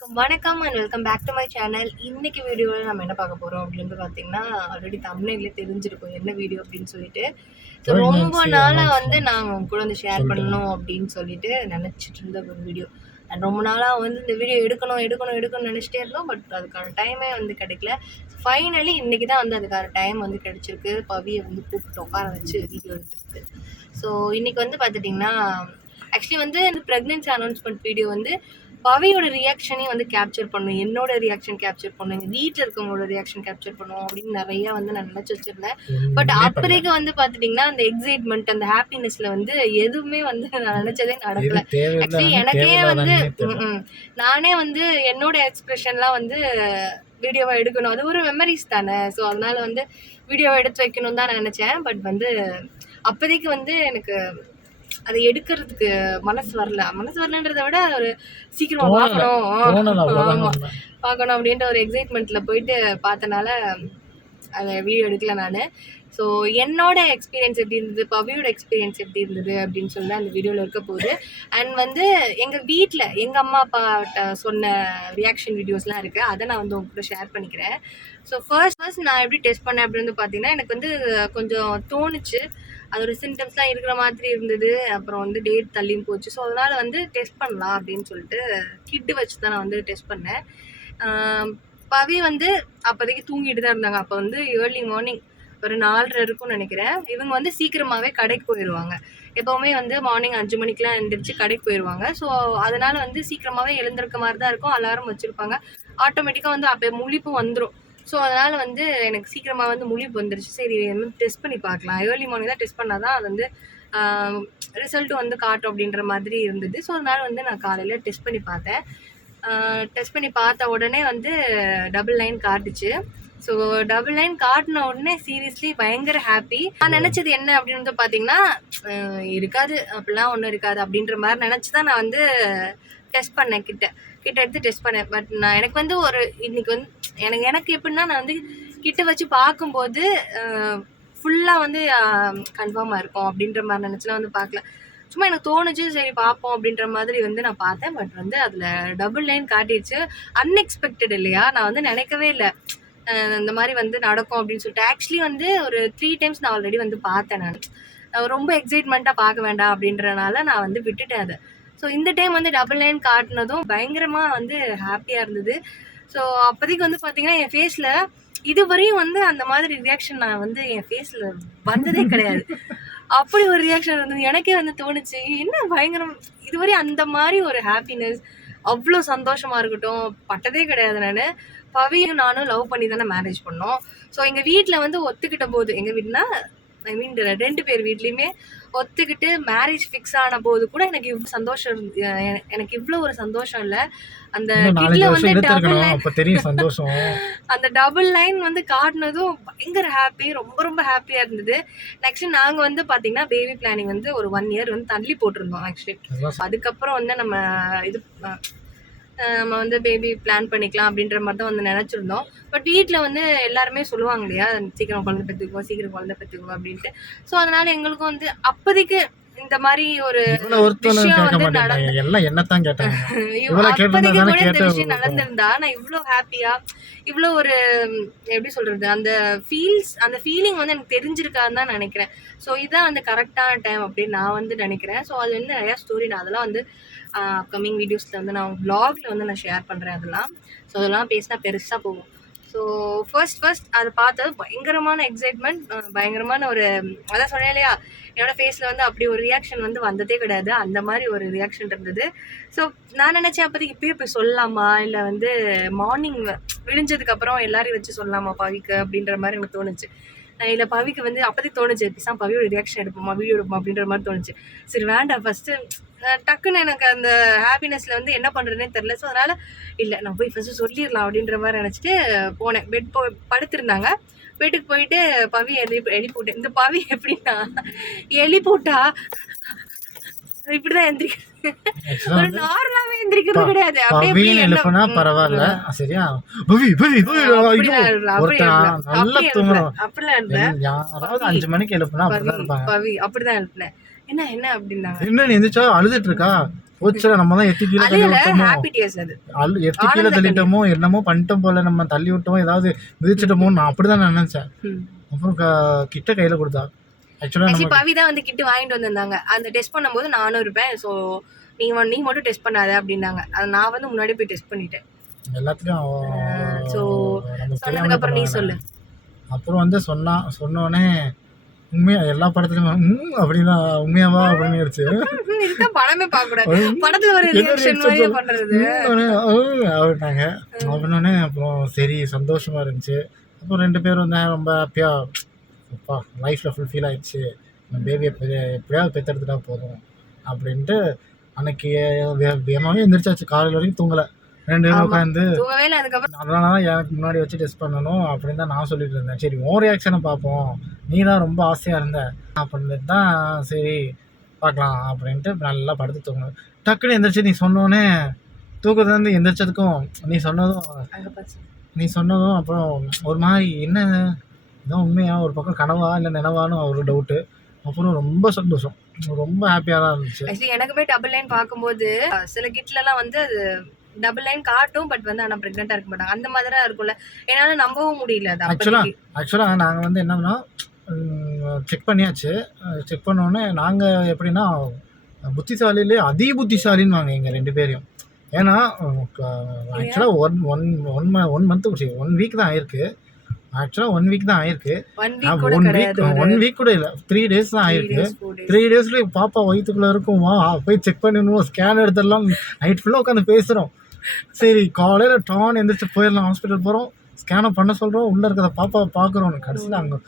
எல்லாருக்கும் வணக்கம் and welcome back to my channel. இன்னைக்கு வீடியோவில் நம்ம என்ன பார்க்க போகிறோம் அப்படின்னு பார்த்தீங்கன்னா, ஆல்ரெடி தம்ப்நெயிலே தெரிஞ்சிருக்கும் என்ன வீடியோ அப்படின்னு சொல்லிட்டு. ஸோ ரொம்ப நாளாக நான் உங்க கூட ஷேர் பண்ணணும் அப்படின்னு சொல்லிட்டு நினச்சிட்டு இருந்த ஒரு வீடியோ. அண்ட் ரொம்ப நாளாக இந்த வீடியோ எடுக்கணும்னு நினச்சிட்டே இருந்தோம். பட் அதுக்கான டைமே கிடைக்கல. ஃபைனலி இன்றைக்கி தான் அதுக்கான டைம் கிடச்சிருக்கு. பவியை கூப்பிட்டு உட்கார வச்சு வீடியோ எடுத்துருக்கு. ஸோ இன்றைக்கி பார்த்துட்டிங்கன்னா, ஆக்சுவலி இந்த ப்ரெக்னென்சி அனௌன்ஸ்மெண்ட் வீடியோ பவியோட ரியாக்ஷனையும் கேப்சர் பண்ணும், என்னோட ரியாக்ஷன் கேப்சர் பண்ணும், எங்கள் வீட்டில் இருக்கவங்களோட ரியாக்ஷன் கேப்சர் பண்ணும் அப்படின்னு நிறையா நான் நினச்சி வச்சுருந்தேன். பட் அப்போதைக்கு பார்த்துட்டிங்கன்னா அந்த எக்ஸைட்மெண்ட், அந்த ஹாப்பினஸில் எதுவுமே நான் நினச்சதே நடக்கலை. ஆக்சுவலி எனக்கே நானே என்னோட எக்ஸ்பிரஷன்லாம் வீடியோவை எடுக்கணும், அது ஒரு மெமரிஸ் தானே. ஸோ அதனால வீடியோவை எடுத்து வைக்கணும் தான் நினச்சேன். பட் அப்போதைக்கு எனக்கு அதை எடுக்கிறதுக்கு மனசு வரலன்றதை விட ஒரு சீக்கிரமா பார்க்கணும் அப்படின்ற ஒரு எக்ஸைட்மெண்ட்ல போயிட்டு பார்த்தனால அதை வீடியோ எடுக்கல நான். ஸோ என்னோட எக்ஸ்பீரியன்ஸ் எப்படி இருந்தது, பவியோட எக்ஸ்பீரியன்ஸ் எப்படி இருந்தது அப்படின்னு சொல்லி அந்த வீடியோவில் இருக்க போகுது. அண்ட் எங்கள் வீட்டில் எங்கள் அம்மா அப்பாட்ட சொன்ன ரியாக்ஷன் வீடியோஸ்லாம் இருக்குது, அதை நான் உங்கள்கிட்ட ஷேர் பண்ணிக்கிறேன். ஸோ ஃபர்ஸ்ட் நான் எப்படி டெஸ்ட் பண்ணேன் அப்படின்னு பார்த்தீங்கன்னா, எனக்கு கொஞ்சம் தோணுச்சு, அதோட சிம்டம்ஸ்லாம் இருக்கிற மாதிரி இருந்தது. அப்புறம் டேட் தள்ளியும் போச்சு. ஸோ அதனால் டெஸ்ட் பண்ணலாம் அப்படின்னு சொல்லிட்டு கிட்டு வச்சு தான் நான் டெஸ்ட் பண்ணேன். பவி அப்போதைக்கு தூங்கிட்டு தான் இருந்தாங்க. அப்போ ஏர்லி மார்னிங் ஒரு 4:30 இருக்கும்னு நினைக்கிறேன். இவங்க சீக்கிரமாகவே கடைக்கு போயிடுவாங்க. எப்போவுமே மார்னிங் 5 மணிக்கெலாம் எழுந்திரிச்சு கடைக்கு போயிடுவாங்க. ஸோ அதனால் சீக்கிரமாகவே எழுந்திருக்க மாதிரி தான் இருக்கும். அலாரம் வச்சுருப்பாங்க. ஆட்டோமேட்டிக்காக அப்போ முழிப்பும் வந்துடும். ஸோ அதனால் எனக்கு சீக்கிரமாக முழிப்பு வந்துருச்சு. சரி டெஸ்ட் பண்ணி பார்க்கலாம், ஏர்லி மார்னிங் தான் டெஸ்ட் பண்ணால் தான் அது ரிசல்ட்டு காட்டும் அப்படின்ற மாதிரி இருந்தது. ஸோ அதனால் நான் காலையில் டெஸ்ட் பண்ணி பார்த்தேன். டெஸ்ட் பண்ணி பார்த்த உடனே டபுள் லைன் காட்டுச்சு. ஸோ டபுள் லைன் காட்டின உடனே சீரியஸ்லி பயங்கர ஹாப்பி. நான் நினச்சது என்ன அப்படின்னு பார்த்தீங்கன்னா, இருக்காது அப்படிலாம் ஒன்றும் இருக்காது அப்படின்ற மாதிரி நினச்சி தான் நான் டெஸ்ட் பண்ணேன், கிட்ட எடுத்து டெஸ்ட் பண்ணேன். பட் நான் எனக்கு ஒரு இன்னைக்கு எனக்கு எப்படின்னா, நான் கிட்ட வச்சு பார்க்கும்போது ஃபுல்லாக கன்ஃபார்மாக இருக்கும் அப்படின்ற மாதிரி நினச்சிலாம் பார்க்கல. சும்மா எனக்கு தோணுச்சு, சரி பார்ப்போம் அப்படின்ற மாதிரி நான் பார்த்தேன். பட் அதில் டபுள் லைன் காட்டிடுச்சு. அன்எக்ஸ்பெக்டட் இல்லையா, நான் நினைக்கவே இல்லை இந்த மாதிரி நடக்கும் அப்படின்னு சொல்லிட்டு. ஆக்சுவலி ஒரு 3 டைம்ஸ் நான் ஆல்ரெடி பார்த்தேன். நான் ரொம்ப எக்ஸைட்மெண்ட்டாக பார்க்க வேண்டாம் அப்படின்றனால நான் விட்டுட்டேன் அதை. ஸோ இந்த டைம் டபுள் லைன் காட்டினதும் பயங்கரமாக ஹாப்பியாக இருந்தது. ஸோ அப்போதைக்கு பார்த்தீங்கன்னா, என் ஃபேஸில் இதுவரையும் அந்த மாதிரி ரியாக்ஷன் நான் என் ஃபேஸில் வந்ததே கிடையாது. அப்படி ஒரு ரியாக்ஷன் இருந்தது. எனக்கே தோணுச்சு, என்ன பயங்கரம், இதுவரையும் அந்த மாதிரி ஒரு ஹாப்பினஸ், அவ்வளோ சந்தோஷமாக இருக்கட்டும் பட்டதே கிடையாது. நான் பவியும் நானும் லவ் பண்ணி தானே மேரேஜ் பண்ணோம். ஸோ எங்கள் வீட்டில் ஒத்துக்கிட்ட போது, எங்கள் வீடுனா ஐ மீன் 2 பேர் வீட்லேயுமே ஒத்துக்கிட்டு மேரேஜ் ஃபிக்ஸ் ஆன போது கூட எனக்கு இவ்வளோ சந்தோஷம் எனக்கு இவ்வளோ ஒரு சந்தோஷம் இல்லை. அந்த அந்த டபுள் லைன் காட்டினதும் பயங்கர ஹாப்பி, ரொம்ப ரொம்ப ஹாப்பியாக இருந்தது. ஆக்சுவலி நாங்கள் பார்த்தீங்கன்னா பேபி பிளானிங் ஒரு 1 இயர் தள்ளி போட்டிருந்தோம். ஆக்சுவலி அதுக்கப்புறம் நம்ம இது நம்ம பேபி பிளான் பண்ணிக்கலாம் அப்படின்ற மாதிரி தான் நினச்சிருந்தோம். பட் வீட்டில் எல்லாருமே சொல்லுவாங்க இல்லையா, சீக்கிரம் குழந்தை பெற்றுக்குவோம் அப்படின்ட்டு. ஸோ அதனால எங்களுக்கும் அப்போதைக்கு இந்த மாதிரி ஒரு விஷயம் நடந்திருந்தா நான் இவ்வளோ ஹாப்பியா, இவ்வளோ ஒரு எப்படி சொல்றது, அந்த ஃபீலிங் எனக்கு தெரிஞ்சிருக்கான்னு தான் நினைக்கிறேன். ஸோ இதுதான் கரெக்டான டைம் அப்படின்னு நான் நினைக்கிறேன். ஸோ அது நிறையா ஸ்டோரி நான் அதெல்லாம் அப்கமிங் வீடியோஸில் நான் வ்ளாகில் நான் ஷேர் பண்ணுறேன் அதெல்லாம். ஸோ அதெல்லாம் பேசினா பெருசாக போகும். ஸோ ஃபர்ஸ்ட் அதை பார்த்தது பயங்கரமான எக்ஸைட்மெண்ட், பயங்கரமான ஒரு, அதான் சொன்னேன் இல்லையா, என்னோடய ஃபேஸில் அப்படி ஒரு ரியாக்ஷன் வந்ததே கிடையாது. அந்த மாதிரி ஒரு ரியாக்ஷன் இருந்தது. ஸோ நான் நினச்சேன், அப்போதைக்கு இப்போயே போய் சொல்லலாமா, இல்லை மார்னிங் விழிஞ்சதுக்கப்புறம் எல்லாரையும் வச்சு சொல்லலாமா பவிக்கு அப்படின்ற மாதிரி எனக்கு தோணுச்சு. இல்லை பவிக்கு அப்போதைக்கு தோணுச்சு, பேசாம பவியோட ரியாக்ஷன் எடுப்போமா, வீடியோ எடுப்போமா அப்படின்ற மாதிரி தோணுச்சு. சரி வேண்டாம், ஃபஸ்ட்டு டக்குன்னு எனக்கு அந்த ஹாப்பினஸில் என்ன பண்ணுறதுனே தெரில. ஸோ அதனால் இல்லை, நான் போய் ஃபஸ்ட்டு சொல்லிடலாம் அப்படின்ற மாதிரி நினச்சிட்டு போனேன். பெட் படுத்திருந்தாங்க. வீட்டுக்கு போயிட்டு பவி எழுப்பிவிட்டேன். இந்த பவி எப்படின்னா, எழுப்பிவிட்டா இப்படிதான் எந்திரிக்கிறது, நார்மலாவே எந்திரிக்கிறது கிடையாது. அப்படிதான் எழுப்பினேன். என்ன அப்படின்னா, என்ன எந்திரிச்சா அழுதுட்டு இருக்கா, போச்சுல நம்ம தான் எத்தி கீழே தள்ளி விட்டோமோ, ஹாப்பி டேஸ் அது. எத்தி கீழே தள்ளிட்டோமோ, என்னமோ பண்ணிட்டோம் போல, நம்ம தள்ளி விட்டோம், ஏதாவது மிதிச்சிட்டோமோ, நான் அப்படிதான் நினைச்சேன். அப்புறம் கிட்ட கையில கொடுத்தா. ஆக்சுவலி பவி தான் வந்து கிட்ட வாங்கிட்டு வந்திருந்தாங்க. அந்த டெஸ்ட் பண்ணும்போது நானும் இருப்பேன். ஸோ நீ மட்டும் டெஸ்ட் பண்ணாத அப்படின்னாங்க. அதை நான் வந்து முன்னாடி போய் டெஸ்ட் பண்ணிட்டேன் எல்லாத்துலயும். ஸோ சொன்னதுக்கு அப்புறம் நீ சொல்லு. அப்புறம் வந்து சொன்னோடனே உண்மையா எல்லா படத்துலயும் அப்படின்னா உண்மையாவா அப்படின்னு இருந்துச்சு. படமே பார்க்க கூடாது, படத்துல ஒரு ரியாக்ஷன் மாதிரி பண்றது அப்படின்னாங்க. அப்படின்னோடனே அப்புறம் சரி சந்தோஷமா இருந்துச்சு. அப்புறம் 2 பேரும் வந்து ரொம்ப ஹாப்பியா, அப்பா லைஃப்பில் ஃபுல்ஃபில் ஆயிடுச்சு, நம்ம பேபியை எப்படியாவது பெற்றெடுத்துட்டா போதும் அப்படின்ட்டு அன்னைக்கு வேகமாகவே எந்திரிச்சாச்சு. காலையில் வரைக்கும் தூங்கலை, 2 பேரும் உட்காந்து. அதனால தான் எனக்கு முன்னாடி வச்சு டெஸ்ட் பண்ணணும் அப்படின்னு தான் நான் சொல்லிட்டு இருந்தேன். சரி உன் ரியாக்ஷனை பார்ப்போம், நீ தான் ரொம்ப ஆசையாக இருந்த அப்படின்னு தான் சரி பார்க்கலாம் அப்படின்ட்டு நல்லா படுத்து தூங்கணும். டக்குன்னு எந்திரிச்சு நீ சொன்னோன்னே தூக்கத்துலேருந்து எந்திரிச்சதுக்கும் நீ சொன்னதும் அப்புறம் ஒரு மாதிரி என்ன இதான் உண்மையா, ஒரு பக்கம் கனவா இல்லை நினைவான்னு ஒரு டவுட்டு. அப்புறம் ரொம்ப சந்தோஷம், ரொம்ப ஹாப்பியாக தான் இருந்துச்சு. ஆக்சுவலி எனக்குமே டபுள் லைன் பார்க்கும்போது சில கிட்லலாம் வந்து அது டபுள் லைன் காட்டும், பட் வந்து ஆனால் ப்ரெக்னெண்ட்டாக இருக்க மாட்டாங்க. அந்த மாதிரி தான் இருக்கும்ல, என்னால் நம்பவும் முடியல. அது ஆக்சுவலாக நாங்கள் வந்து என்னன்னா செக் பண்ணியாச்சு. செக் பண்ணோன்னே நாங்கள் எப்படின்னா புத்திசாலிலே புத்திசாலின்னு வாங்க எங்கள் 2 பேரையும். ஏன்னா ஆக்சுவலாக ஒன் வீக் தான் ஆயிருக்கு. ஆக்சுவலாக 1 வீக் தான் ஆயிருக்கு. 1 வீக் கூட இல்லை, 3 டேஸ் தான் ஆயிருக்கு. 3 டேஸ்ல பாப்பா வயிற்றுக்குள்ள இருக்கும், வா போய் செக் பண்ணிடணும், ஸ்கேன் எடுத்துடலாம். நைட் ஃபுல்லாக உட்காந்து பேசுகிறோம். சரி காலையில் டான் எந்திரிச்சு போயிடலாம், ஹாஸ்பிட்டல் போகிறோம், ஸ்கேனை பண்ண சொல்கிறோம், உள்ளே இருக்கிறத பாப்பா பார்க்குறோம். கடைசியில் அங்கே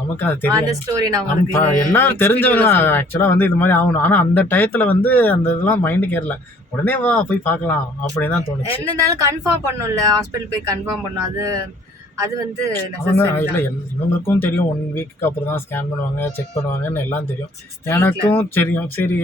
நமக்கு அது தெரியும், எல்லாரும் தெரிஞ்சவங்க ஆக்சுவலாக வந்து இது மாதிரி ஆகணும். ஆனால் அந்த டயத்தில் வந்து அந்த இதெல்லாம் மைண்டுக்கு ஏறல. உடனே வா போய் பார்க்கலாம் அப்படின்னு தான் தோணுச்சு. என்னன்னாலும் கன்ஃபார்ம் பண்ணணும்ல, ஹாஸ்பிட்டல் போய் கன்ஃபார்ம் பண்ணணும். அது வந்து இல்லை இவங்களுக்கும் தெரியும் 1 வீக்கு அப்புறம் தான் ஸ்கேன் பண்ணுவாங்க, செக் பண்ணுவாங்கன்னு எல்லாம் தெரியும். எனக்கும் தெரியும். சரி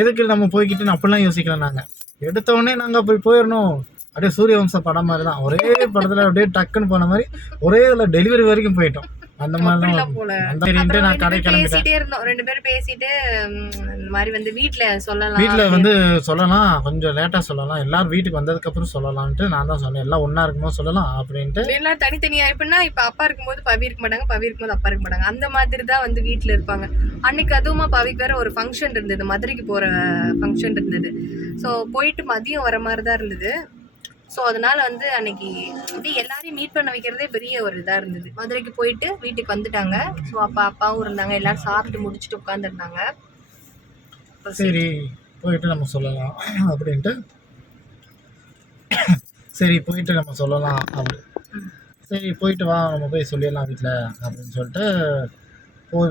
எதுக்கு நம்ம போய்கிட்டு அப்படிலாம் யோசிக்கல. நாங்கள் எடுத்தோடனே நாங்கள் போயிடணும். அப்படியே சூரியவம்ச படம் மாதிரி தான், ஒரே படத்தில் அப்படியே டக்குன்னு போன மாதிரி ஒரே இதில் டெலிவரி வரைக்கும் போயிட்டோம். அந்த மாதிரி தான் நான் கடை கிளம்பிட்டேன். 2 பேரும் பேசிட்டு இந்த மாதிரி வந்து வீட்டில் வந்து சொல்லலாம், கொஞ்சம் லேட்டாக சொல்லலாம், எல்லாரும் வீட்டுக்கு வந்ததுக்கப்புறம் சொல்லலாம்ட்டு நான் தான் சொன்னேன். எல்லாம் ஒன்றா இருக்கும்போது சொல்லலாம் அப்படின்ட்டு. எல்லாம் தனித்தனியாக எப்படின்னா இப்போ அப்பா இருக்கும்போது பவி இருக்க மாட்டாங்க, பவி இருக்கும்போது அப்பா இருக்க மாட்டாங்க, அந்த மாதிரி தான் வந்து வீட்டில் இருப்பாங்க. அன்னைக்கு அதுவுமா பவிக்கு வேற ஒரு ஃபங்க்ஷன் இருந்தது, மதுரைக்கு போகிற ஃபங்க்ஷன் இருந்தது. ஸோ போயிட்டு மதியம் வர மாதிரி தான் இருந்தது. ஸோ அதனால வந்து அன்னைக்கு அப்படியே எல்லாரையும் மீட் பண்ண வைக்கிறதே பெரிய ஒரு இதாக இருந்தது. மதுரைக்கு போயிட்டு வீட்டுக்கு வந்துட்டாங்க. ஸோ அப்பாவும் இருந்தாங்க, எல்லாரும் சாப்பிட்டு முடிச்சுட்டு உட்காந்துருந்தாங்க. சரி போயிட்டு நம்ம சொல்லலாம் அப்படின்ட்டு, சரி போயிட்டு நம்ம சொல்லலாம் சரி போயிட்டு வா நம்ம போய் சொல்லிடலாம் வீட்டில் அப்படின்னு சொல்லிட்டு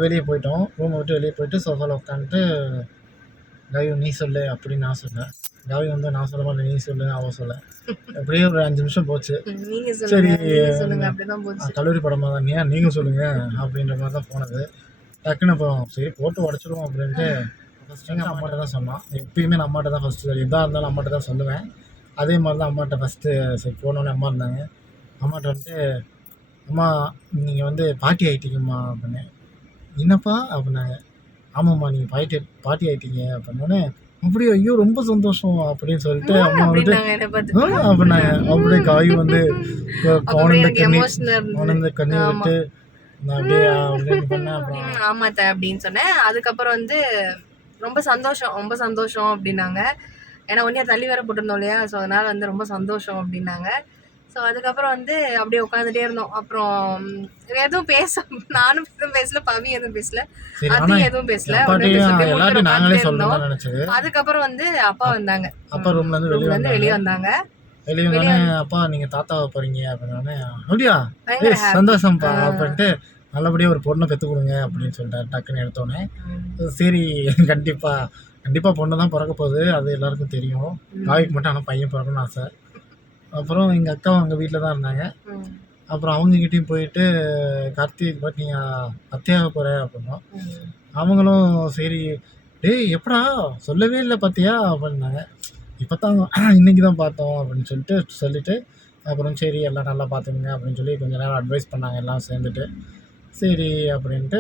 வெளியே போயிட்டோம். ரூமை விட்டு வெளியே போயிட்டு சோஃபாவில் உட்காந்துட்டு கவி நீ சொல்லு அப்படின்னு நான் சொன்னேன். கவி வந்து நான் சொல்ல மாட்டேன், நீ சொல்லு அவன் சொல்ல. அப்படியே ஒரு 5 நிமிஷம் போச்சு. சரி கல்லூரி படமாக தான், ஏன் நீங்கள் சொல்லுங்கள் அப்படின்ற மாதிரி தான் போனது. டக்குன்னு அப்புறம் சரி போட்டு உடச்சிடுவோம் அப்படின்ட்டு ஃபஸ்ட்டு எங்கள் அம்மாட்ட தான் சொன்னான். எப்பயுமே நான் அம்மாட்ட தான் ஃபஸ்ட்டு, எதாக இருந்தாலும் அம்மாட்ட தான் சொல்லுவேன். அதே மாதிரி தான் அம்மாட்ட ஃபஸ்ட்டு சரி போனோடனே அம்மா இருந்தாங்க. அம்மாட்ட வந்துட்டு அம்மா நீங்கள் வந்து பாட்டி ஆகிட்டீங்கம்மா அப்படின்னு. என்னப்பா அப்படின்னாங்க. ஆமாம்மா நீங்கள் பாட்டி ஆகிட்டீங்க அப்படின்னோடனே அப்படியே ஐயோ ரொம்ப சந்தோஷம் அப்படின்னு சொல்லிட்டு அம்மா வந்துட்டு அப்படின்னாங்க. அப்படியே காய் வந்து ஆனந்த கண்ணி விட்டு அப்படியே அப்படின்னு பண்ணேன். அப்புறம் ஆமாத்த அப்படின்னு சொன்னேன். அதுக்கப்புறம் வந்து ரொம்ப சந்தோஷம் அப்படின்னாங்க. ஏன்னா 1 இயர் தள்ளி வேற போட்டிருந்தோம் இல்லையா, ஸோ அதனால வந்து ரொம்ப சந்தோஷம் அப்படின்னாங்க. ஸோ அதுக்கப்புறம் வந்து அப்படியே உட்காந்துட்டே இருந்தோம். அப்புறம் எதுவும் நானும் எதுவும் பேசல, பவி எதுவும் பேசல, அது எதுவும் பேசல. அதுக்கப்புறம் வந்து அப்பா வந்தாங்க, அப்பா ரூம்ல இருந்து வெளியே வந்தாங்க. வெளியே அப்பா நீங்க தாத்தாவை போறீங்க அப்படின்னா அப்படியா சந்தோஷம்ப்பா அப்படின்ட்டு நல்லபடியாக ஒரு பொண்ணை பெற்று கொடுங்க அப்படின்னு சொல்லிட்டாரு. டக்குன்னு எடுத்தோன்னே சரி கண்டிப்பாக பொண்ணு தான் பிறக்க போகுது, அது எல்லாருக்கும் தெரியும். காவிக்கு மட்டும் ஆனால் பையன் பிறக்கணும்னு ஆசை. அப்புறம் எங்கள் அக்கா அவங்க வீட்டில் தான் இருந்தாங்க. அப்புறம் அவங்ககிட்டையும் போயிட்டு கார்த்திக் பட் நீங்கள் அத்தையாக போகிற அப்படின்னா அவங்களும் சரி டேய் எப்படா சொல்லவே இல்லை பார்த்தியா அப்படின்னாங்க. இப்போ தான் இன்றைக்கி தான் பார்த்தோம் அப்படின்னு சொல்லிட்டு அப்புறம் சரி எல்லாம் நல்லா பார்த்துக்குங்க அப்படின்னு சொல்லி கொஞ்சம் நேரம் அட்வைஸ் பண்ணாங்க எல்லாம் சேர்ந்துட்டு. சரி அப்படின்ட்டு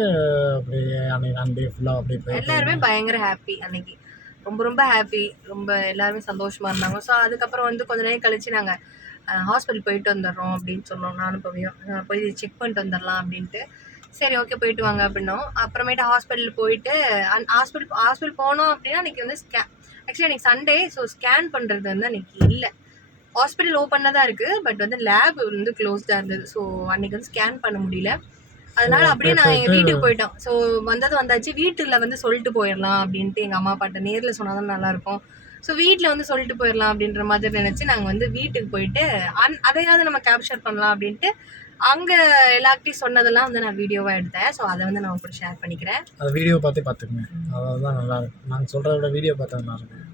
அப்படியே அன்றைக்கி டே ஃபுல்லாக அப்படியே போய் எல்லாருமே பயங்கர ஹாப்பி. அன்னைக்கு ரொம்ப ரொம்ப ஹாப்பி, ரொம்ப எல்லாருமே சந்தோஷமாக இருந்தாங்க. ஸோ அதுக்கப்புறம் வந்து கொஞ்ச நேரம் கழிச்சு நாங்கள் ஹாஸ்பிட்டல் போயிட்டு வந்துடுறோம் அப்படின்னு சொன்னோம். நானும் பவியும் போய் செக் பண்ணிட்டு வந்துடலாம் அப்படின்ட்டு. சரி ஓகே போயிட்டு வாங்க அப்படின்னோம். அப்புறமேட்டு ஹாஸ்பிட்டல் போயிட்டு ஹாஸ்பிட்டல் போனோம் அப்படின்னா அன்றைக்கி வந்து ஆக்சுவலி அன்றைக்கி சண்டே. ஸோ ஸ்கேன் பண்ணுறது வந்து அன்றைக்கி இல்லை. ஹாஸ்பிட்டல் ஓப்பனில் தான் இருக்குது, பட் வந்து லேப் வந்து க்ளோஸ்டாக இருந்தது. ஸோ அன்றைக்கி வந்து ஸ்கேன் பண்ண முடியல. அதனால அப்படியே நான் எங்கள் வீட்டுக்கு போயிட்டோம். ஸோ வந்தாச்சு. வீட்டில் வந்து சொல்லிட்டு போயிடலாம் அப்படின்ட்டு எங்கள் அம்மா அப்பாட்ட நேரில் சொன்னால் தான் நல்லாயிருக்கும். ஸோ வீட்டில் வந்து சொல்லிட்டு போயிடலாம் அப்படின்ற மாதிரி நினச்சி நாங்கள் வந்து வீட்டுக்கு போயிட்டு அதையாவது நம்ம கேப்சர் பண்ணலாம் அப்படின்ட்டு அங்கே எல்லார்கிட்டையும் சொன்னதெல்லாம் வந்து நான் வீடியோவாக எடுத்தேன். ஸோ அதை வந்து நான் கூட ஷேர் பண்ணிக்கிறேன். அது வீடியோ பார்த்துக்குங்க, அதாவது தான் நல்லாயிருக்கும். நாங்கள் சொல்கிறத விட வீடியோ பார்த்தா நல்லாயிருக்கும்.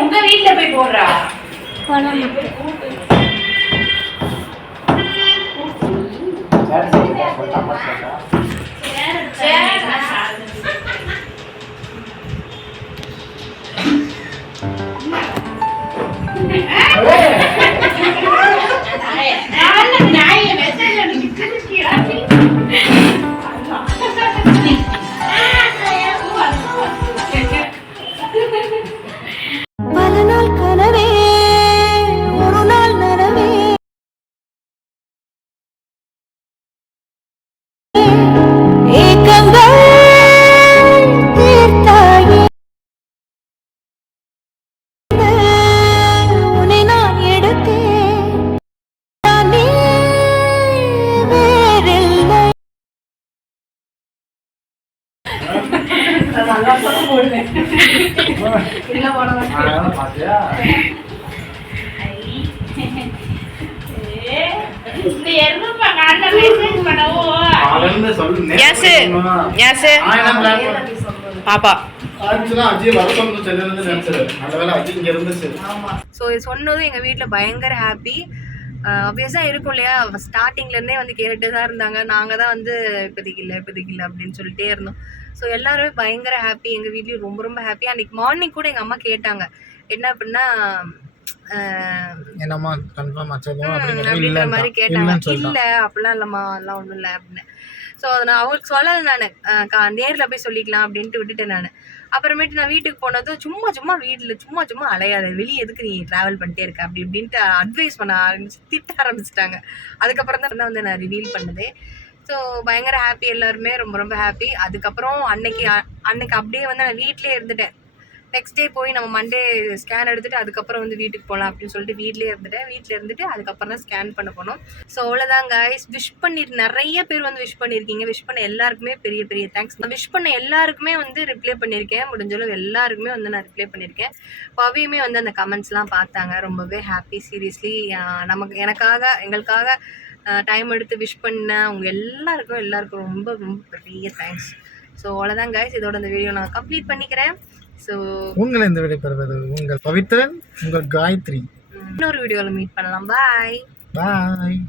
உங்க வீட்டுல போய் போடுறா பாப்பா. ஸோ இது சொன்னதும் எங்கள் வீட்டில் பயங்கர ஹாப்பி. ஆப்வியஸாக இருக்கும் இல்லையா, ஸ்டார்டிங்லேருந்தே வந்து கேட்டுட்டு தான் இருந்தாங்க. நாங்கள் தான் வந்து இப்போதைக்கு இல்லை அப்படின்னு சொல்லிட்டே இருந்தோம். ஸோ எல்லாருமே பயங்கர ஹாப்பி. எங்கள் வீட்லேயும் ரொம்ப ரொம்ப ஹாப்பி. அன்றைக்கி மார்னிங் கூட எங்கள் அம்மா கேட்டாங்க என்ன அப்படின்னா என்னம்மா கன்ஃபார்ம் ஆச்சதும் அப்படின்ற மாதிரி கேட்டாங்க. இல்லை அப்படிலாம் இல்லைம்மா, அதெல்லாம் ஒன்றும் இல்லை அப்படின்னு. ஸோ அதை நான் அவருக்கு சொல்லலை. நான் நேரில் போய் சொல்லிக்கலாம் அப்படின்ட்டு விட்டுட்டேன் நான். அப்புறமேட்டு நான் வீட்டுக்கு போனதும் சும்மா வீட்டில் சும்மா அலையாத, வெளியே எதுக்கு நீ ட்ராவல் பண்ணிட்டே இருக்க அப்படி இப்படின்ட்டு அட்வைஸ் பண்ண திட்ட ஆரம்பிச்சிட்டாங்க. அதுக்கப்புறம் தான் வந்து நான் ரிவீல் பண்ணதே. ஸோ பயங்கர ஹாப்பி, எல்லாருமே ரொம்ப ரொம்ப ஹாப்பி. அதுக்கப்புறம் அன்னைக்கு அப்படியே வந்து நான் வீட்டிலே இருந்துட்டேன். நெக்ஸ்ட் டே போய் நம்ம மண்டே ஸ்கேன் எடுத்துகிட்டு அதுக்கப்புறம் வந்து வீட்டுக்கு போகலாம் அப்படின்னு சொல்லிட்டு வீட்டிலே இருந்துட்டு அதுக்கப்புறம் தான் ஸ்கேன் பண்ண போனோம். ஸோ அவ்வளோதான் கைஸ். நிறைய பேர் வந்து விஷ் பண்ணியிருக்கீங்க. விஷ் பண்ண எல்லாருக்குமே பெரிய பெரிய தேங்க்ஸ். நான் விஷ் பண்ண எல்லாருக்குமே வந்து ரிப்ளை பண்ணியிருக்கேன். முடிஞ்சளவு எல்லாருக்குமே வந்து நான் ரிப்ளை பண்ணியிருக்கேன். பவியுமே வந்து அந்த கமெண்ட்ஸ்லாம் பார்த்தாங்க. ரொம்பவே ஹாப்பி. சீரியஸ்லி எங்களுக்காக டைம் எடுத்து விஷ் பண்ண அவங்க எல்லாருக்கும் ரொம்ப ரொம்ப பெரிய தேங்க்ஸ். ஸோ அவ்வளோதான் கைஸ். இதோட இந்த வீடியோ நான் கம்ப்ளீட் பண்ணிக்கிறேன். ஸோ உங்களை இந்த வீடியோ பெறுவது உங்கள் பவித்ரன், உங்கள் காயத்ரி. இன்னொரு வீடியோவில் மீட் பண்ணலாம். பாய்.